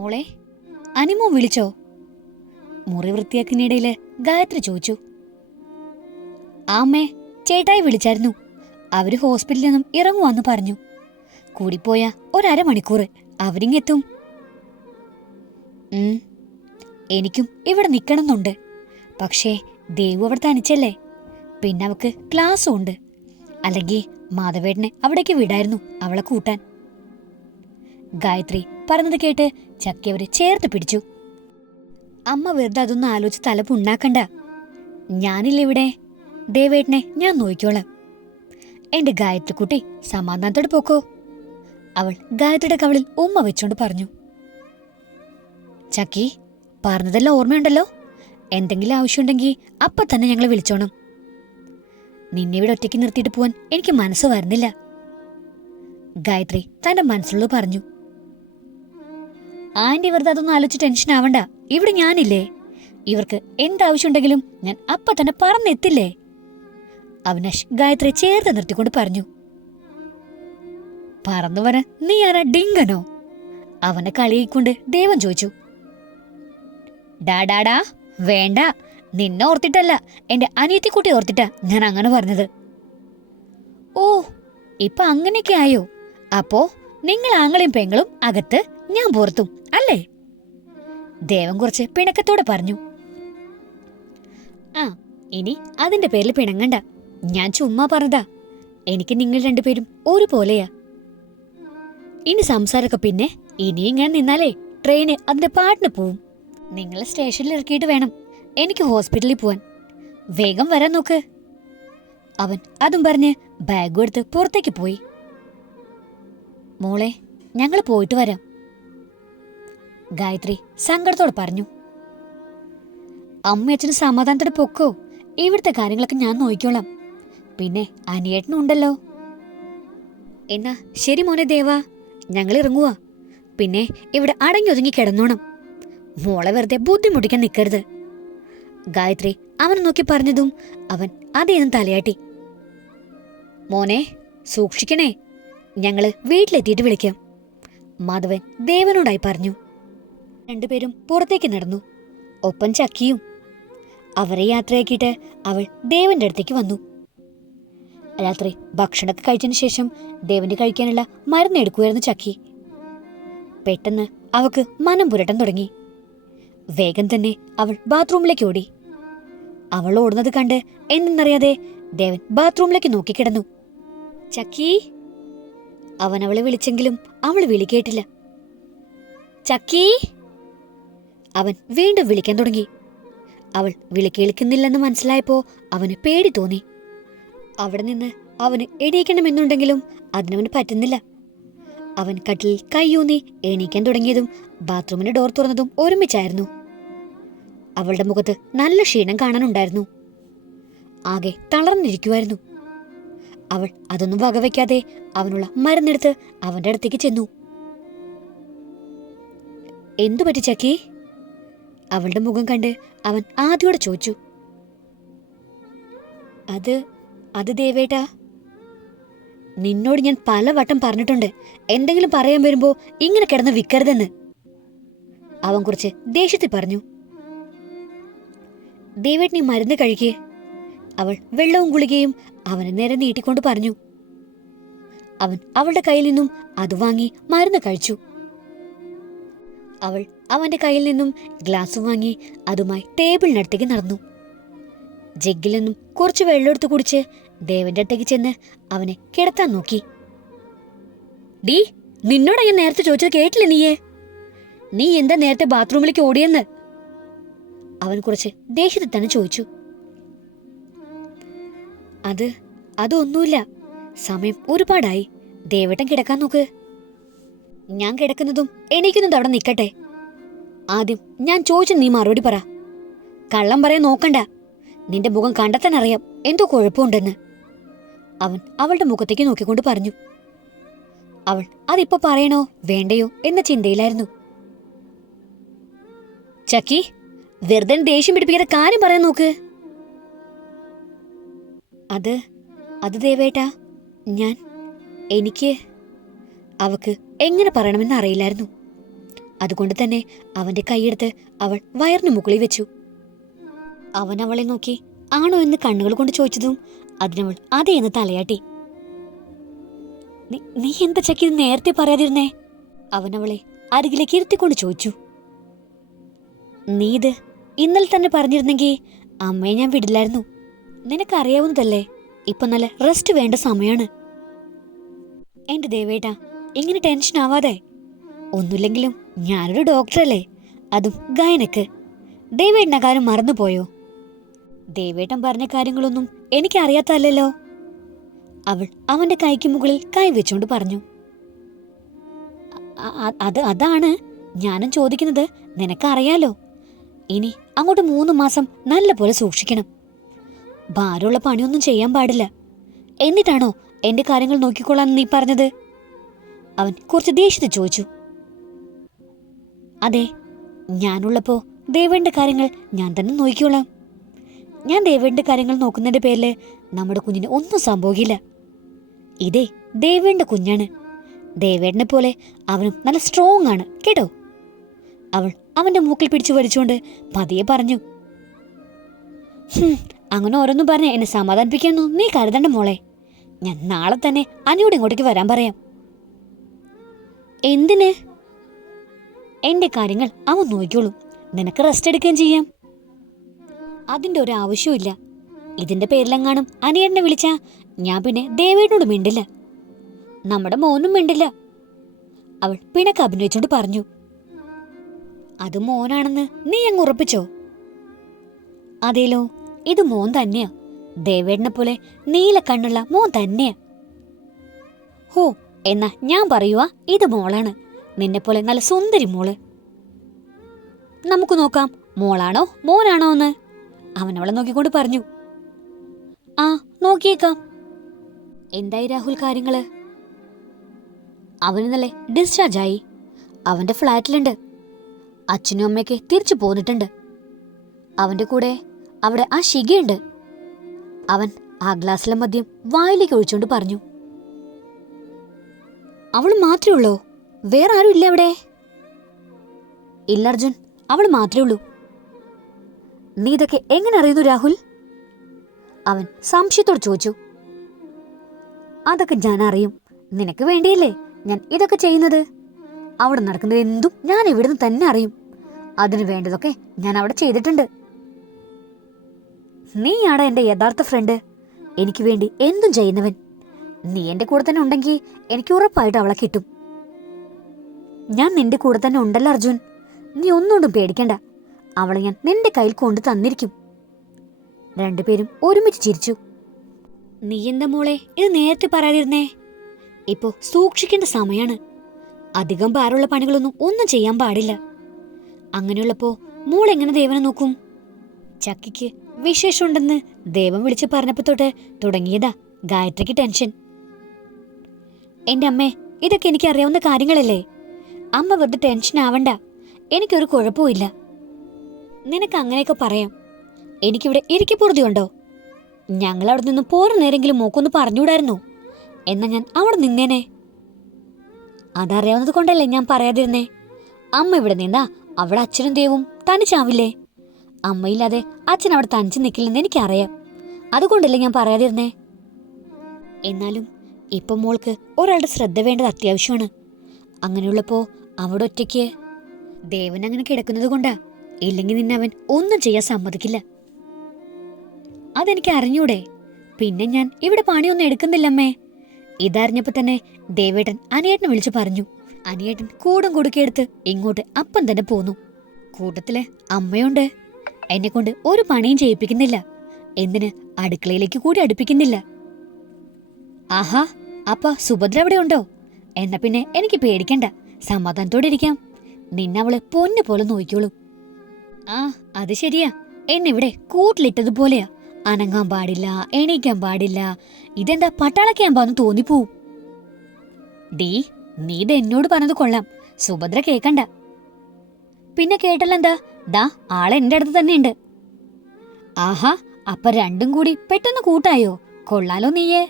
മോളെ അനിമോ വിളിച്ചോ? മുറി വൃത്തിയാക്കിനിടയിൽ ഗായത്രി ചോദിച്ചു. ആമ്മേ ചേട്ടായി വിളിച്ചായിരുന്നു. അവർ ഹോസ്പിറ്റലിൽ നിന്നും ഇറങ്ങുവാന്ന് പറഞ്ഞു. കൂടിപ്പോയ ഒരമണിക്കൂർ അവരിങ്ങെത്തും. എനിക്കും ഇവിടെ നിൽക്കണമെന്നുണ്ട് പക്ഷേ ദേവു അവിടെ തനിച്ചല്ലേ? പിന്നെ അവക്ക് ക്ലാസ്സും ഉണ്ട് അല്ലെങ്കിൽ മാധവേട്ടനെ അവിടേക്ക് വിടായിരുന്നു അവളെ കൂട്ടാൻ. ഗായത്രി പറഞ്ഞത് കേട്ട് ചക്കിയവരെ ചേർത്ത് പിടിച്ചു. അമ്മ വെറുതെ അതൊന്നും ആലോചിച്ച് തല പുണ്ണാക്കണ്ട ഞാനില്ല ഇവിടെ? ദേവേട്ടനെ ഞാൻ നോക്കിക്കോളാം. എന്റെ ഗായത്രി കുട്ടി സമാധാനത്തോടെ പോക്കോ. അവൾ ഗായത്രിയുടെ കവളിൽ ഉമ്മ വെച്ചോണ്ട് പറഞ്ഞു. ചക്കി പറഞ്ഞതെല്ലാം ഓർമ്മയുണ്ടല്ലോ? എന്തെങ്കിലും ആവശ്യമുണ്ടെങ്കിൽ അപ്പൊ തന്നെ ഞങ്ങളെ വിളിച്ചോണം. നിന്നെ ഇവിടെ ഒറ്റയ്ക്ക് നിർത്തിയിട്ട് പോവാൻ എനിക്ക് മനസ്സ് വരുന്നില്ല. ഗായത്രി തന്റെ മനസ്സിലുള്ളത് പറഞ്ഞു. ആന്റി വെറുതെ അതൊന്നും ആലോചിച്ച് ടെൻഷൻ ആവണ്ട. ഇവിടെ ഞാനില്ലേ. ഇവർക്ക് എന്താവശ്യമുണ്ടെങ്കിലും ഞാൻ അപ്പൊ തന്നെ പറന്നെത്തില്ലേ. അവിനാശ് ഗായത്രി ചേർത്ത് നിർത്തിക്കൊണ്ട് പറഞ്ഞു. പറന്നു നീ ആരാ ഡിങ്കനോ? അവനെ കളിയിക്കൊണ്ട് ദേവൻ ചോദിച്ചു. ഡാഡാടാ വേണ്ട. നിന്നെ ഓർത്തിട്ടല്ല. എന്റെ അനിയത്തിക്കുട്ടി ഓർത്തിട്ടാ ഞാൻ അങ്ങനെ പറഞ്ഞത്. ഓ ഇപ്പൊ അങ്ങനെയൊക്കെ ആയോ? അപ്പോ നിങ്ങൾ ആങ്ങളെയും പെങ്ങളും അകത്ത് ഞാൻ പോർത്തു അല്ലേ? ദേവൻ കുറച്ച് പിണക്കത്തോടെ പറഞ്ഞു. ആ ഇനി അതിന്റെ പേരിൽ പിണങ്ങണ്ട. ഞാൻ ചുമ്മാ പറഞ്ഞതാ. എനിക്ക് നിങ്ങൾ രണ്ടുപേരും ഒരുപോലെയാ. ഇനി സംസാരമൊക്കെ പിന്നെ ഇനി ഇങ്ങനെ നിന്നാലേ ട്രെയിന് അതിന്റെ പാട്ടിന് പോവും. നിങ്ങളെ സ്റ്റേഷനിൽ ഇറക്കിയിട്ട് വേണം എനിക്ക് ഹോസ്പിറ്റലിൽ പോവാൻ. വേഗം വരാൻ നോക്ക്. അവൻ അതും പറഞ്ഞ് ബാഗും എടുത്ത് പുറത്തേക്ക് പോയി. മോളെ ഞങ്ങൾ പോയിട്ട് വരാം. ഗായത്രി സങ്കടത്തോട് പറഞ്ഞു. അമ്മയച്ഛന് സമാധാനത്തോടെ പൊക്കോ. ഇവിടുത്തെ കാര്യങ്ങളൊക്കെ ഞാൻ നോക്കിക്കോളാം. പിന്നെ അനിയേട്ടനും ഉണ്ടല്ലോ. എന്നാ ശരി മോനെ ദേവാ. ഞങ്ങൾ ഇറങ്ങുവാ. പിന്നെ ഇവിടെ അടങ്ങി ഒതുങ്ങി കിടന്നോണം. മോളെ വെറുതെ ബുദ്ധിമുട്ടിക്കാൻ നിൽക്കരുത് ഗായത്രി അവനെ നോക്കി പറഞ്ഞതും അവൻ അതേന്നും തലയാട്ടി. മോനെ സൂക്ഷിക്കണേ. ഞങ്ങൾ വീട്ടിലെത്തിയിട്ട് വിളിക്കാം. മാധവൻ ദേവനോടായി പറഞ്ഞു. രണ്ടുപേരും പുറത്തേക്ക് നടന്നു. ഒപ്പം ചക്കിയും. അവരെ യാത്രയാക്കിയിട്ട് അവൾ ദേവന്റെ അടുത്തേക്ക് വന്നു. രാത്രി ഭക്ഷണമൊക്കെ കഴിച്ചതിന് ശേഷം ദേവന്റെ കഴിക്കാനുള്ള മരുന്ന് എടുക്കുമായിരുന്നു ചക്കി. പെട്ടെന്ന് അവക്ക് മനം പുരട്ടാൻ തുടങ്ങി. വേഗം തന്നെ അവൾ ബാത്റൂമിലേക്ക് ഓടി. അവൾ ഓടുന്നത് കണ്ട് എന്തെന്നറിയാതെ ദേവൻ ബാത്റൂമിലേക്ക് നോക്കിക്കിടന്നു ചക്കി? അവൻ അവളെ വിളിച്ചെങ്കിലും അവൾ വിളി കേട്ടില്ല. ചക്കി? അവൻ വീണ്ടും വിളിക്കാൻ തുടങ്ങി. അവൾ വിളി കേൾക്കുന്നില്ലെന്ന് മനസ്സിലായപ്പോ അവന് പേടി തോന്നി. അവിടെ നിന്ന് അവന് എണീക്കണമെന്നുണ്ടെങ്കിലും അതിനവന് പറ്റുന്നില്ല. അവൻ കട്ടിൽ കൈയൂന്നി എണീക്കാൻ തുടങ്ങിയതും ബാത്റൂമിന്റെ ഡോർ തുറന്നതും ഒരുമിച്ചായിരുന്നു. അവളുടെ മുഖത്ത് നല്ല ക്ഷീണം കാണാനുണ്ടായിരുന്നു. ആകെ തളർന്നിരിക്കുമായിരുന്നു അവൾ അതൊന്നും വകവയ്ക്കാതെ അവനുള്ള മരുന്നെടുത്ത് അവന്റെ അടുത്തേക്ക് ചെന്നു. എന്തു പറ്റി ചക്കി? അവളുടെ മുഖം കണ്ട് അവൻ ആദ്യോടെ ചോദിച്ചു അത് അത് ദേവേട്ടാ നിന്നോട് ഞാൻ പല വട്ടം പറഞ്ഞിട്ടുണ്ട്. എന്തെങ്കിലും പറയാൻ വരുമ്പോ ഇങ്ങനെ കിടന്ന് വിക്കരുതെന്ന്. അവൻ കുറച്ച് ദേഷ്യത്തിൽ പറഞ്ഞു ദേവേട്ട് നീ മരുന്ന് കഴിക്കേ. അവൾ വെള്ളവും ഗുളികയും അവനെ നേരെ നീട്ടിക്കൊണ്ട് പറഞ്ഞു. അവൻ അവളുടെ കയ്യിൽ നിന്നും അത് വാങ്ങി മരുന്ന് കഴിച്ചു. അവൾ അവന്റെ കയ്യിൽ നിന്നും ഗ്ലാസ് വാങ്ങി അതുമായി ടേബിളിനടുത്തേക്ക് നടന്നു. ജഗ്ഗിൽ നിന്നും കുറച്ച് വെള്ളമെടുത്ത് കുടിച്ച് ദേവന്റെ അടുത്തേക്ക് ചെന്ന് അവനെ കിടത്താൻ നോക്കി. ഡീ നിന്നോടാ ഞാൻ നേരത്തെ ചോദിച്ചത് കേട്ടില്ല നീയേ? നീ എന്താ നേരത്തെ ബാത്റൂമിലേക്ക് ഓടിയെന്ന്? അവൻ കുറച്ച് ദേഷ്യത്തിൽ തന്നെ ചോദിച്ചു. അത് അതൊന്നുമില്ല. സമയം ഒരുപാടായി. ദേവട്ടം കിടക്കാൻ നോക്ക്. ഞാൻ കിടക്കുന്നതും എണീക്കുന്നതും അവിടെ നിൽക്കട്ടെ. ആദ്യം ഞാൻ ചോദിച്ചു നീ മറുപടി പറ. കള്ളം പറയാൻ നോക്കണ്ട. നിന്റെ മുഖം കണ്ടെത്താൻ അറിയാം എന്തോ കുഴപ്പമുണ്ടെന്ന്. അവൻ അവളുടെ മുഖത്തേക്ക് നോക്കിക്കൊണ്ട് പറഞ്ഞു. അവൾ അതിപ്പോ പറയണോ? വേണ്ടയോ? എന്ന ചിന്തയിലായിരുന്നു. ചക്കി വെറുതെ ദേഷ്യം പിടിപ്പിക്കുന്ന കാര്യം പറയാൻ നോക്ക്. അത് അത് ദേവേട്ടാ ഞാൻ എനിക്ക് അവക്ക് എങ്ങനെ പറയണമെന്ന് അറിയില്ലായിരുന്നു. അതുകൊണ്ട് തന്നെ അവന്റെ കൈയെടുത്ത് അവൾ വയറിന് മുകളിൽ വെച്ചു. അവൻ അവളെ നോക്കി ആണോ എന്ന് കണ്ണുകൾ കൊണ്ട് ചോദിച്ചതും അതിനവൾ അതേ എന്ന് തലയാട്ടി. "നീ- എന്താ ചക്കി നേരത്തെ പറയാതിരുന്നേ? അവൻ അവളെ അരികിലേക്ക് ഇരുത്തിക്കൊണ്ട് ചോദിച്ചു. നീ ഇത് ഇന്നലെ തന്നെ പറഞ്ഞിരുന്നെങ്കിൽ അമ്മയെ ഞാൻ വിടില്ലായിരുന്നു. നിനക്കറിയാവുന്നതല്ലേ ഇപ്പൊ നല്ല റെസ്റ്റ് വേണ്ട സമയമാണ് എന്റെ ദേവേട്ടാ ഇങ്ങനെ ടെൻഷൻ ആവാതെ? ഒന്നുമില്ലെങ്കിലും ഞാനൊരു ഡോക്ടറല്ലേ അതും ഗായനക്ക്. ദേവേട്ടന കാര്യം മറന്നുപോയോ? ദേവേട്ടൻ പറഞ്ഞ കാര്യങ്ങളൊന്നും എനിക്കറിയാത്തല്ലോ അവൾ അവന്റെ കൈക്ക് മുകളിൽ കൈ വെച്ചുകൊണ്ട് പറഞ്ഞു. "അ- അ- അത് അതാണ് ഞാനും ചോദിക്കുന്നത്. നിനക്കറിയാലോ? ഇനി അങ്ങോട്ട് മൂന്ന് മാസം നല്ലപോലെ സൂക്ഷിക്കണം. ഭാരമുള്ള പണിയൊന്നും ചെയ്യാൻ പാടില്ല. എന്നിട്ടാണോ എന്റെ കാര്യങ്ങൾ നോക്കിക്കൊള്ളാൻ നീ പറഞ്ഞത്? അവൻ കുറച്ച് ദേഷ്യത്തിൽ ചോദിച്ചു. അതെ ഞാനുള്ളപ്പോ ദേവേന്റെ കാര്യങ്ങൾ ഞാൻ തന്നെ നോക്കിക്കോളാം. ഞാൻ ദേവേന്റെ കാര്യങ്ങൾ നോക്കുന്നതിന്റെ പേരിൽ നമ്മുടെ കുഞ്ഞിന് ഒന്നും സംഭവിക്കില്ല. ഇതേ ദേവേന്റെ കുഞ്ഞാണ്. ദേവേട്ടനെ പോലെ അവനും നല്ല സ്ട്രോങ് ആണ് കേട്ടോ? അവൾ അവന്റെ മൂക്കിൽ പിടിച്ചു വലിച്ചുകൊണ്ട് പതിയെ പറഞ്ഞു. "ഹും, അങ്ങനെ ഓരോന്നും പറഞ്ഞ് എന്നെ സമാധാനിപ്പിക്കാനൊന്നും നീ കരുതണ്ട മോളെ. ഞാൻ നാളെ തന്നെ അനിയോട് ഇങ്ങോട്ടേക്ക് വരാൻ പറയാം. എന്തിന്? എന്റെ കാര്യങ്ങൾ അവൻ നോക്കിക്കോളും. നിനക്ക് റെസ്റ്റ് എടുക്കുകയും ചെയ്യാം. അതിന്റെ ഒരു ആവശ്യമില്ല ഇതിന്റെ പേരിലെങ്ങാനും അനിയനെ വിളിച്ച ഞാൻ പിന്നെ ദേവേട്ടനോട് മിണ്ടില്ല. നമ്മുടെ മോനും മിണ്ടില്ല. അവൾ പിണക്ക് അഭിനയിച്ചോണ്ട് പറഞ്ഞു. അത് മോനാണെന്ന് നീ അങ്ങ് ഉറപ്പിച്ചോ? അതേലോ ഇത് മോൻ തന്നെയാ. ദേവേട്ടനെ പോലെ നീല കണ്ണുള്ള മോൻ തന്നെയാ. ഹോ എന്നാ ഞാൻ പറയുവാ ഇത് മോളാണ്. നിന്നെ പോലെ നല്ല സുന്ദരി മോൾ. നമുക്ക് നോക്കാം മോളാണോ മോനാണോ എന്ന്. അവൻ അവളെ നോക്കിക്കൊണ്ട് പറഞ്ഞു. ആ നോക്കിയേക്കാം. എന്തായി രാഹുൽ കാര്യങ്ങൾ? അവന് നല്ല ഡിസ്ചാർജ് ആയി. അവന്റെ ഫ്ലാറ്റിലുണ്ട്. അച്ഛനും അമ്മയൊക്കെ തിരിച്ചു പോന്നിട്ടുണ്ട്. അവന്റെ കൂടെ അവിടെ ആ ശിഖയുണ്ട്. അവൻ ആ ഗ്ലാസ്സിലെ മദ്യം വായിലേക്ക് ഒഴിച്ചുകൊണ്ട് പറഞ്ഞു. അവൾ മാത്രമേ ഉള്ളൂ. വേറെ ആരും ഇല്ല അവിടെ. ഇല്ല അർജുൻ. അവൾ മാത്രമേ ഉള്ളൂ. നീ ഇതൊക്കെ എങ്ങനെ അറിയുന്നു രാഹുൽ? അവൻ സംശയത്തോട് ചോദിച്ചു. അതൊക്കെ ഞാൻ അറിയും. നിനക്ക് വേണ്ടിയല്ലേ ഞാൻ ഇതൊക്കെ ചെയ്യുന്നത്? അവിടെ നടക്കുന്നത് എന്തും ഞാൻ ഇവിടുന്ന് തന്നെ അറിയും. അതിന് വേണ്ടതൊക്കെ ഞാൻ അവിടെ ചെയ്തിട്ടുണ്ട്. നീയാണ് എന്റെ യഥാർത്ഥ ഫ്രണ്ട് എനിക്ക് വേണ്ടി എന്തും ചെയ്യുന്നവൻ. നീ എന്റെ കൂടെ തന്നെ ഉണ്ടെങ്കിൽ എനിക്ക് ഉറപ്പായിട്ട് അവളെ കിട്ടും. ഞാൻ നിന്റെ കൂടെ തന്നെ ഉണ്ടല്ലോ അർജുൻ. നീ ഒന്നുകൊണ്ടും പേടിക്കണ്ട. അവളെ ഞാൻ നിന്റെ കയ്യിൽ കൊണ്ടു തന്നിരിക്കും. രണ്ടുപേരും ഒരുമിച്ച് ചിരിച്ചു. നീ എന്താ മോളെ ഇത് നേരത്തെ പറയാതിരുന്നേ? ഇപ്പോ സൂക്ഷിക്കേണ്ട സമയാണ്. അധികം ഭാരമുള്ള പണികളൊന്നും ഒന്നും ചെയ്യാൻ പാടില്ല. അങ്ങനെയുള്ളപ്പോ മോൾ എങ്ങനെ ദേവനെ നോക്കും? ചക്കിക്ക് വിശേഷമുണ്ടെന്ന് ദേവം വിളിച്ച് പറഞ്ഞപ്പോ തൊട്ട് തുടങ്ങിയതാ ഗായത്രിക്ക് ടെൻഷൻ. എന്റെ അമ്മേ ഇതൊക്കെ എനിക്ക് അറിയാവുന്ന കാര്യങ്ങളല്ലേ? അമ്മ വെറുതെ ടെൻഷൻ ആവണ്ട. എനിക്കൊരു കുഴപ്പമില്ല നിനക്ക് അങ്ങനെയൊക്കെ പറയാം. എനിക്കിവിടെ ഇരിക്കപ്പുറതിയുണ്ടോ ഞങ്ങൾ അവിടെ നിന്ന് പോരു നേരെങ്കിലും മോക്കൊന്ന് പറഞ്ഞുകൂടായിരുന്നു? എന്നാ ഞാൻ അവിടെ നിന്നേനെ. അതറിയാവുന്നത് കൊണ്ടല്ലേ ഞാൻ പറയാതിരുന്നേ. അമ്മ ഇവിടെ നിന്നാ അവിടെ അച്ഛനും ദേവും തനിച്ചാവില്ലേ? അമ്മയില്ലാതെ അച്ഛൻ അവിടെ തനിച്ച് നിൽക്കില്ലെന്ന് എനിക്കറിയാം. അതുകൊണ്ടല്ലേ ഞാൻ പറയാതിരുന്നേ. എന്നാലും ഇപ്പം മോൾക്ക് ഒരാളുടെ ശ്രദ്ധ വേണ്ടത് അത്യാവശ്യമാണ്. അങ്ങനെയുള്ളപ്പോ അവിടെ ഒറ്റയ്ക്ക്? ദേവൻ അങ്ങനെ കിടക്കുന്നത് കൊണ്ടാ. ഇല്ലെങ്കിൽ നിന്നെ അവൻ ഒന്നും ചെയ്യാൻ സമ്മതിക്കില്ല. അതെനിക്ക് അറിഞ്ഞൂടെ? പിന്നെ ഞാൻ ഇവിടെ പണിയൊന്നും എടുക്കുന്നില്ലമ്മേ. ഇതറിഞ്ഞപ്പോ തന്നെ ദേവേട്ടൻ അനിയേട്ടനെ വിളിച്ചു പറഞ്ഞു. അനിയേട്ടൻ കൂടും കൊടുക്കെടുത്ത് ഇങ്ങോട്ട് അപ്പം തന്നെ പോന്നു. കൂട്ടത്തിൽ അമ്മയുണ്ട്. എന്നെ കൊണ്ട് ഒരു പണിയും ചെയ്യിപ്പിക്കുന്നില്ല. എന്തിന് അടുക്കളയിലേക്ക് കൂടി അടുപ്പിക്കുന്നില്ല. ആഹാ അപ്പ സുഭദ്ര അവിടെ ഉണ്ടോ? എന്നാ പിന്നെ എനിക്ക് പേടിക്കണ്ട. സമാധാനത്തോടെ ഇരിക്കാം. നിന്നവൾ പൊന്നു പോലെ നോക്കിയോളും ആ അത് ശരിയാ. എന്നിവിടെ കൂട്ടിലിട്ടതുപോലെയാ അനങ്ങാൻ പാടില്ല എണീക്കാൻ പാടില്ല. ഇതെന്താ പട്ടാള ക്യാമ്പാന്ന് തോന്നിപ്പോവും ഡീ നീ ഇത് എന്നോട് പറഞ്ഞത് കൊള്ളാം. സുഭദ്ര കേക്കണ്ട. പിന്നെ കേട്ടല്ലെന്താ ദാ ആളെ എന്റെ അടുത്ത് തന്നെയുണ്ട്. ആഹാ അപ്പൊ രണ്ടും കൂടി പെട്ടെന്ന് കൂട്ടായോ? കൊള്ളാലോ നീയേ.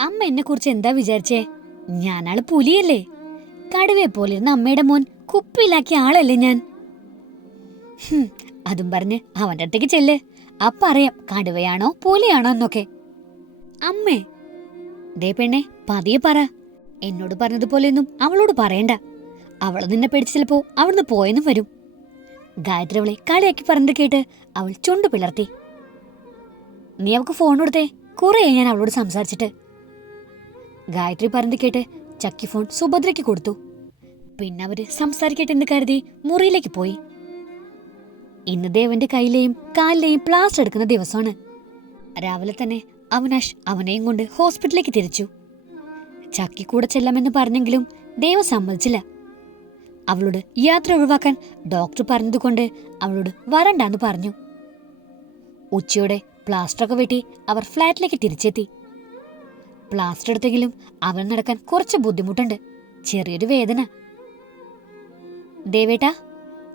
അമ്മ എന്നെ കുറിച്ച് എന്താ വിചാരിച്ചേ? ഞാനാൾ പുലിയല്ലേ? കടുവയെ പോലിരുന്ന അമ്മയുടെ മോൻ കുപ്പിയിലാക്കിയ ആളല്ലേ ഞാൻ? അതും പറഞ്ഞ് അവന്റെ അടുത്തേക്ക് ചെല്ല്. അപ്പറിയാം കടുവയാണോ പുലിയാണോ എന്നൊക്കെ. അമ്മേ ദേ പെണ്ണെ പതിയെ പറ. എന്നോട് പറഞ്ഞതുപോലെയൊന്നും അവളോട് പറയണ്ട. അവൾ നിന്നെ പേടിച്ച് ചിലപ്പോ അവിടുന്ന് പോയെന്നും വരും. ഗായത്രി അവളെ കളിയാക്കി പറഞ്ഞത് കേട്ട് അവൾ ചുണ്ടു പിളർത്തി. നീ അവൾക്ക് ഫോൺ കൊടുത്തേ. കുറേ ഞാൻ അവളോട് സംസാരിച്ചിട്ട്. ഗായത്രി പറഞ്ഞു കേട്ട് ചക്കി ഫോൺ സുഭദ്രയ്ക്ക് കൊടുത്തു. പിന്നെ അവർ സംസാരിക്കട്ടെ എന്ന് കരുതി മുറിയിലേക്ക് പോയി. ഇന്ന് ദേവന്റെ കയ്യിലെയും കാലിലെയും പ്ലാസ്റ്റർ എടുക്കുന്ന ദിവസമാണ്. രാവിലെ തന്നെ അവനാഷ് അവനെയും കൊണ്ട് ഹോസ്പിറ്റലിലേക്ക് തിരിച്ചു. ചക്കി കൂടെ ചെല്ലാമെന്ന് പറഞ്ഞെങ്കിലും ദേവ സമ്മതിച്ചില്ല. അവളോട് യാത്ര ഒഴിവാക്കാൻ ഡോക്ടർ പറഞ്ഞതുകൊണ്ട് അവളോട് വരണ്ടാന്ന് പറഞ്ഞു. ഉച്ചയോടെ പ്ലാസ്റ്ററൊക്കെ വെട്ടി അവർ ഫ്ലാറ്റിലേക്ക് തിരിച്ചെത്തി. പ്ലാസ്റ്റർ എടുത്തെങ്കിലും അവൻ നടക്കാൻ കുറച്ച് ബുദ്ധിമുട്ടുണ്ട്. ചെറിയൊരു വേദന. ദേവേട്ടാ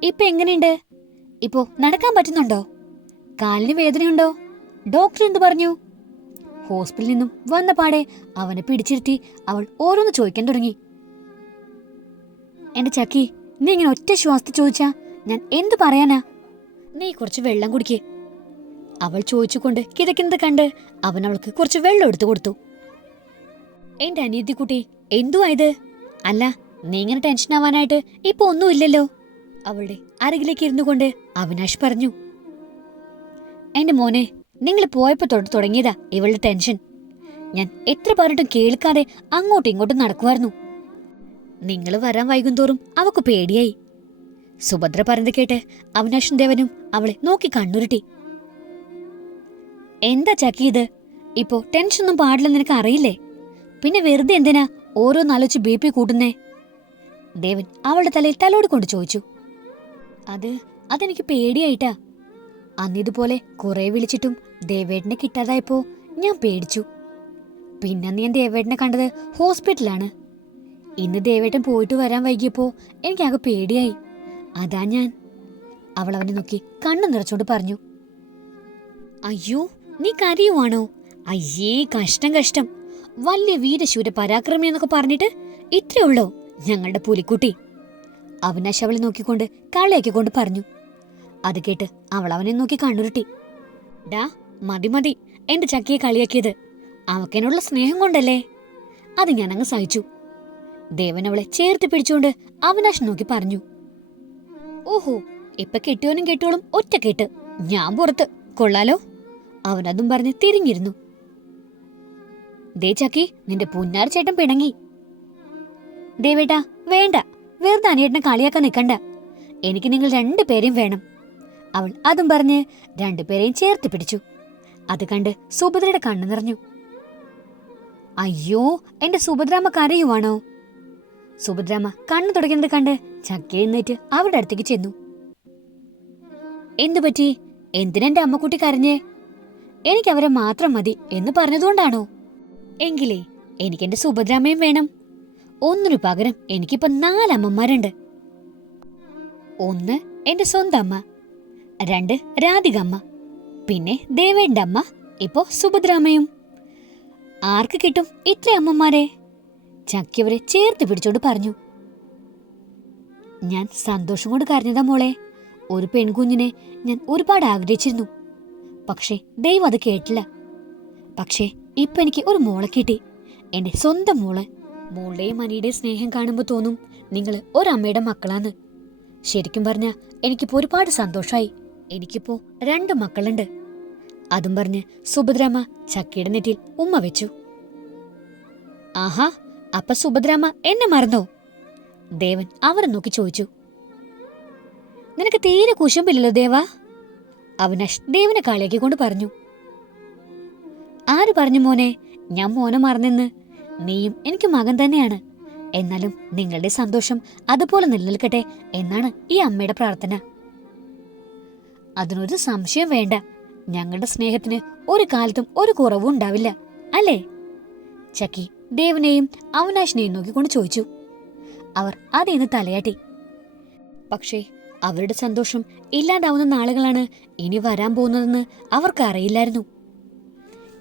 ഇപ്പൊ എങ്ങനെയുണ്ട്? ഇപ്പോ നടക്കാൻ പറ്റുന്നുണ്ടോ? കാലിന് വേദനയുണ്ടോ? ഡോക്ടർ എന്തു പറഞ്ഞു? ഹോസ്പിറ്റലിൽ നിന്നും വന്ന പാടെ അവനെ പിടിച്ചിരുത്തി അവൾ ഓരോന്ന് ചോദിക്കാൻ തുടങ്ങി. എന്റെ ചക്കി നീ ഇങ്ങനെ ഒറ്റ ശ്വാസത്തിൽ ചോദിച്ചാ ഞാൻ എന്തു പറയാനാ? നീ കുറച്ച് വെള്ളം കുടിക്കേ. അവൾ ചോദിച്ചുകൊണ്ട് കിതയ്ക്കുന്നത് കണ്ട് അവൻ അവൾക്ക് കുറച്ച് വെള്ളം എടുത്തു കൊടുത്തു. എന്റെ അനിയത്തിക്കുട്ടി എന്തുവാ ഇത്? അല്ല നീ ഇങ്ങനെ ടെൻഷൻ ആവാനായിട്ട് ഇപ്പൊ ഒന്നുമില്ലല്ലോ അവളുടെ അരകിലേക്ക് ഇരുന്നു കൊണ്ട് അവിനാഷ് പറഞ്ഞു എന്റെ മോനെ നിങ്ങൾ പോയപ്പോ തൊട്ട് തുടങ്ങിയതാ ഇവളുടെ ടെൻഷൻ ഞാൻ എത്ര പറഞ്ഞിട്ടും കേൾക്കാതെ അങ്ങോട്ടും ഇങ്ങോട്ടും നടക്കുമായിരുന്നു നിങ്ങൾ വരാൻ വൈകുന്തോറും അവക്ക് പേടിയായി. സുഭദ്ര പറഞ്ഞത് കേട്ട് അവിനാഷും ദേവനും അവളെ നോക്കി കണ്ണുരുട്ടി. എന്താ ചക്കി ഇത്? ഇപ്പോ ടെൻഷനൊന്നും പാടില്ലെന്ന് നിനക്ക് അറിയില്ലേ? പിന്നെ വെറുതെ എന്തിനാ ഓരോന്നാലോചിച്ച് ബി പി കൂട്ടുന്നേ? ദേവൻ അവളുടെ തലയിൽ തലോട് കൊണ്ട് ചോദിച്ചു. അത് അതെനിക്ക് പേടിയായിട്ടാ. അന്നിതുപോലെ കുറെ വിളിച്ചിട്ടും ദേവേട്ടനെ കിട്ടാതായപ്പോ ഞാൻ പേടിച്ചു. പിന്നെ ഞാൻ ദേവേട്ടനെ കണ്ടത് ഹോസ്പിറ്റലാണ്. ഇന്ന് ദേവേട്ടൻ പോയിട്ട് വരാൻ വൈകിയപ്പോ എനിക്കാകെ പേടിയായി. അതാ ഞാൻ. അവൾ അവനെ നോക്കി കണ്ണു നിറച്ചോണ്ട് പറഞ്ഞു. അയ്യോ നീ കരയുവാണോ? അയ്യേ കഷ്ടം കഷ്ടം. വലിയ വീരശൂര പരാക്രമി എന്നൊക്കെ പറഞ്ഞിട്ട് ഇത്രേ ഉള്ളോ ഞങ്ങളുടെ പുലിക്കുട്ടി. അവിനാശ് അവളെ നോക്കിക്കൊണ്ട് കളിയാക്കിക്കൊണ്ട് പറഞ്ഞു. അത് കേട്ട് അവൾ അവനെ നോക്കി കണ്ണുരുട്ടി. ഡാ മതി മതി എന്റെ ചക്കിയെ കളിയാക്കിയത്. അവക്കെന്നുള്ള സ്നേഹം കൊണ്ടല്ലേ? അത് ഞാനങ്ങ് സഹിച്ചു. ദേവൻ അവളെ ചേർത്ത് പിടിച്ചുകൊണ്ട് അവിനാശ് നോക്കി പറഞ്ഞു. ഓഹോ ഇപ്പൊ കെട്ടിയോനും കെട്ടിയോളും ഒറ്റ കേട്ട്. ഞാൻ പുറത്ത്. കൊള്ളാലോ? അവനതും പറഞ്ഞ് തിരിഞ്ഞിരുന്നു. ദേ ചക്കി നിന്റെ പുന്നാർ ചേട്ടൻ പിണങ്ങി. ദേവേട്ടാ വേണ്ട വെറുതെ അനിയേട്ടനെ കളിയാക്കാൻ നിൽക്കണ്ട എനിക്ക് നിങ്ങൾ രണ്ടുപേരെയും വേണം. അവൾ അതും പറഞ്ഞ് രണ്ടുപേരെയും ചേർത്ത് പിടിച്ചു. അത് കണ്ട് സുഭദ്രയുടെ കണ്ണു നിറഞ്ഞു. അയ്യോ എന്റെ സുഭദ്രാമ്മ കരയുവാണോ? സുഭദ്രാമ്മ കണ്ണു തുടങ്ങുന്നത് കണ്ട് ചക്കി എഴുന്നേറ്റ് അവരുടെ അടുത്തേക്ക് ചെന്നു. എന്തുപറ്റി? എന്തിനെന്റെ അമ്മക്കുട്ടി കരഞ്ഞേ? എനിക്ക് അവരെ മാത്രം മതി എന്ന് പറഞ്ഞതുകൊണ്ടാണോ? എങ്കിലേ എനിക്കെന്റെ സുഭദ്രാമയും വേണം. ഒന്നിനു പകരം എനിക്കിപ്പോ നാലമ്മമാരുണ്ട്. ഒന്ന് എന്റെ സ്വന്തം അമ്മ രണ്ട് രാധികമ്മ പിന്നെ ദേവേന്റെ അമ്മ ഇപ്പോ സുഭദ്രാമയും. ആർക്ക് കിട്ടും ഇത്ര അമ്മമാരെ? ചക്കിയവരെ ചേർത്ത് പിടിച്ചോണ്ട് പറഞ്ഞു. ഞാൻ സന്തോഷം കൊണ്ട് കരഞ്ഞതാ മോളെ. ഒരു പെൺകുഞ്ഞിനെ ഞാൻ ഒരുപാട് ആഗ്രഹിച്ചിരുന്നു. പക്ഷേ ദൈവം അത് കേട്ടില്ല. പക്ഷേ ഇപ്പൊ എനിക്ക് ഒരു മോളെ കിട്ടി. എന്റെ സ്വന്തം മോൾ. മോളുടെയും മനിയുടെയും സ്നേഹം കാണുമ്പോൾ തോന്നും നിങ്ങൾ ഒരമ്മയുടെ മക്കളാന്ന്. ശരിക്കും പറഞ്ഞ എനിക്കിപ്പോ ഒരുപാട് സന്തോഷമായി എനിക്കിപ്പോ രണ്ട് മക്കളുണ്ട്. അതും പറഞ്ഞ് സുഭദ്രാമ ചക്കിയുടെ നെറ്റിൽ ഉമ്മ വെച്ചു. ആഹാ അപ്പ സുഭദ്രാമ എന്നെ മറന്നോ? ദേവൻ അവരെ നോക്കി ചോദിച്ചു. നിനക്ക് തീരെ കുശുമ്പില്ലല്ലോ ദേവാ? അവിനാഷ് ദേവനെ കളിയാക്കിക്കൊണ്ട് പറഞ്ഞു. ആര് പറഞ്ഞു മോനെ? ഞാൻ മോനെ മറന്നെന്ന്. നീയും എനിക്ക് മകൻ തന്നെയാണ്. എന്നാലും നിങ്ങളുടെ സന്തോഷം അതുപോലെ നിലനിൽക്കട്ടെ എന്നാണ് ഈ അമ്മയുടെ പ്രാർത്ഥന. അതിനൊരു സംശയം വേണ്ട. ഞങ്ങളുടെ സ്നേഹത്തിന് ഒരു കാലത്തും ഒരു കുറവും ഉണ്ടാവില്ല. അല്ലേ? ചക്കി ദേവനെയും അവനാശിനെയും നോക്കിക്കൊണ്ട് ചോദിച്ചു. അവർ അതേന്ന് തലയാട്ടി. പക്ഷേ അവരുടെ സന്തോഷം ഇല്ലാതാവുന്ന നാളുകളാണ് ഇനി വരാൻ പോകുന്നതെന്ന് അവർക്ക് അറിയില്ലായിരുന്നു